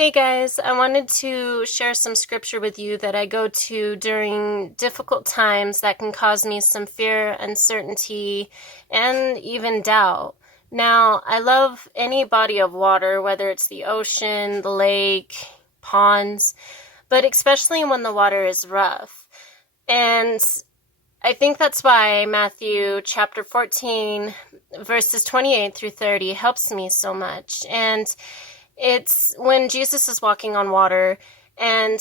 Hey guys, I wanted to share some scripture with you that I go to during difficult times that can cause me some fear, uncertainty, and even doubt. Now, I love any body of water, whether it's the ocean, the lake, ponds, but especially when the water is rough. And I think that's why Matthew chapter 14, verses 28 through 30 helps me so much. And it's when Jesus is walking on water, and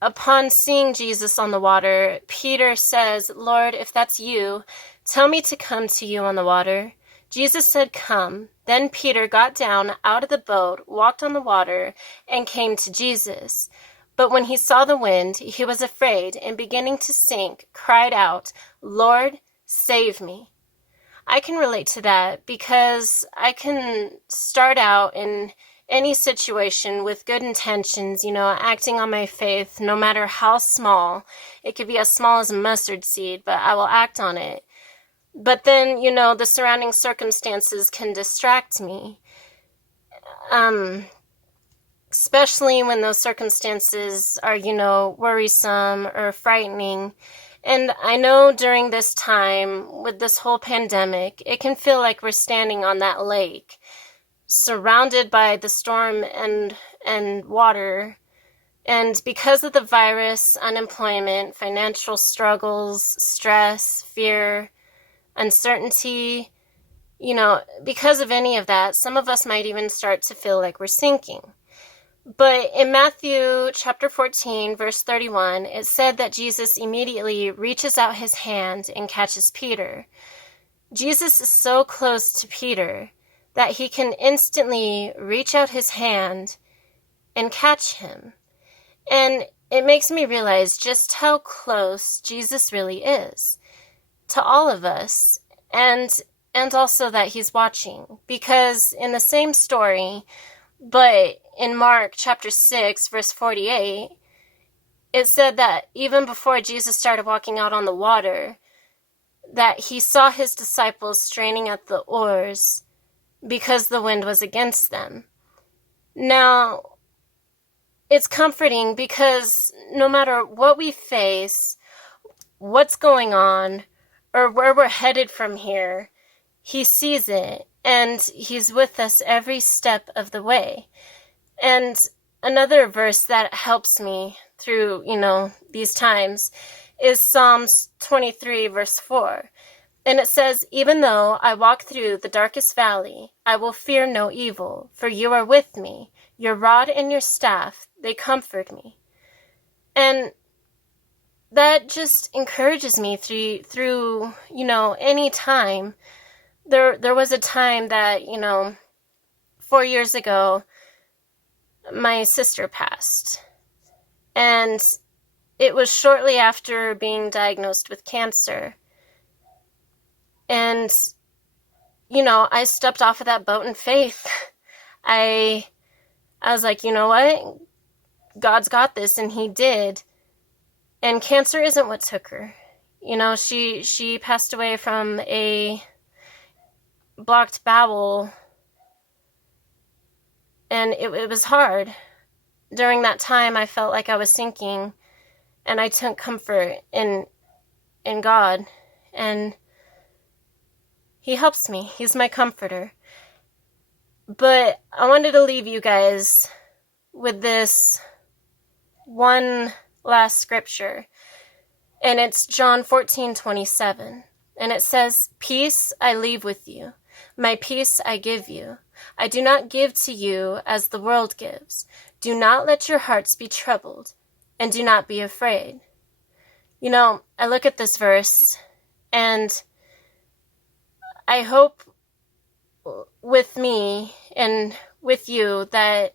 upon seeing Jesus on the water, Peter says, "Lord, if that's you, tell me to come to you on the water." Jesus said, "Come." Then Peter got down out of the boat, walked on the water, and came to Jesus. But when he saw the wind, he was afraid, and beginning to sink, cried out, "Lord, save me." I can relate to that because I can start out in any situation with good intentions, acting on my faith, no matter how small. It could be as small as a mustard seed, but I will act on it. But then, the surrounding circumstances can distract me. Especially when those circumstances are, worrisome or frightening. And I know during this time, with this whole pandemic, it can feel like we're standing on that lake, surrounded by the storm and water. And because of the virus, unemployment, financial struggles, stress, fear, uncertainty, because of any of that, some of us might even start to feel like we're sinking. But in Matthew chapter 14, verse 31, it said that Jesus immediately reaches out his hand and catches Peter. Jesus is so close to Peter that he can instantly reach out his hand and catch him. And it makes me realize just how close Jesus really is to all of us, and also that he's watching. Because in the same story, but in Mark chapter 6, verse 48, it said that even before Jesus started walking out on the water, that he saw his disciples straining at the oars because the wind was against them. Now, it's comforting because no matter what we face, what's going on, or where we're headed from here, he sees it, and he's with us every step of the way. And another verse that helps me through, these times is Psalms 23, verse 4. And it says, "Even though I walk through the darkest valley, I will fear no evil, for you are with me. Your rod and your staff, they comfort me." And that just encourages me through any time. There was a time that, 4 years ago, my sister passed. And it was shortly after being diagnosed with cancer. And, I stepped off of that boat in faith. I was like, you know what? God's got this, and he did. And cancer isn't what took her. She passed away from a blocked bowel, and it was hard. During that time, I felt like I was sinking, and I took comfort in God, and he helps me. He's my comforter. But I wanted to leave you guys with this one last scripture, and it's John 14:27, and it says, "Peace I leave with you. My peace I give you. I do not give to you as the world gives. Do not let your hearts be troubled, and do not be afraid." I look at this verse, and I hope with me and with you that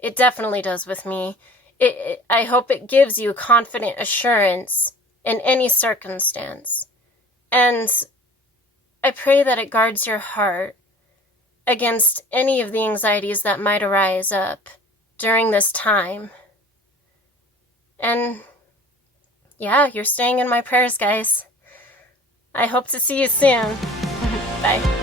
it definitely does with me. I hope it gives you confident assurance in any circumstance. And I pray that it guards your heart against any of the anxieties that might arise up during this time. And yeah, you're staying in my prayers, guys. I hope to see you soon. Bye.